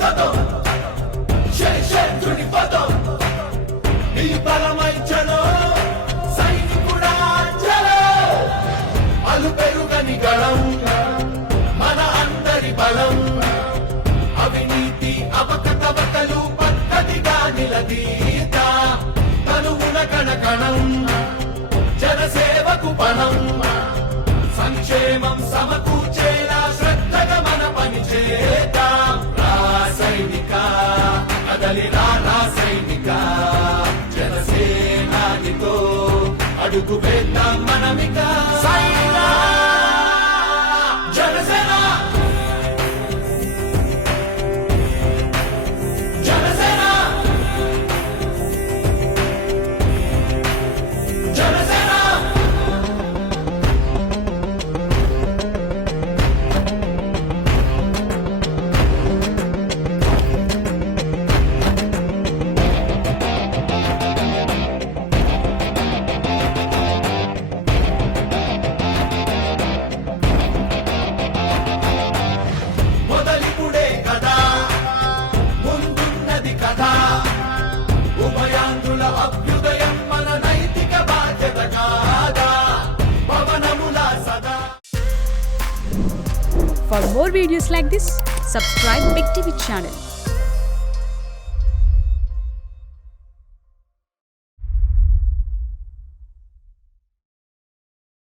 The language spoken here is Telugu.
కథం శేషేంద్రుడి పదం నీ బలమైంచలో సైనికుడా చలో అలు పెరుగని గళం మన అందరి బలం అవినీతి అవకతవకలు పద్ధతిగా నిలదీత తనువున కణకణం జనసేవకు పణం సంక్షేమం సమకూర్చేలా శ్రద్ధగా మన పని చేద్దాం రాసైనిక కదలిరా రాసైనిక జనసేనానితో అడుగు వేద్దాం మనమిక సైనిక జనసేన జనసేన జనసేన మొదలిపుడే కదా ముందున్నది కదా ఉభయాంధ్రుల అభ్యుదయం మన నైతిక బాధ్యత కాదా పవనముల సదా. For more videos like this, subscribe Big TV channel.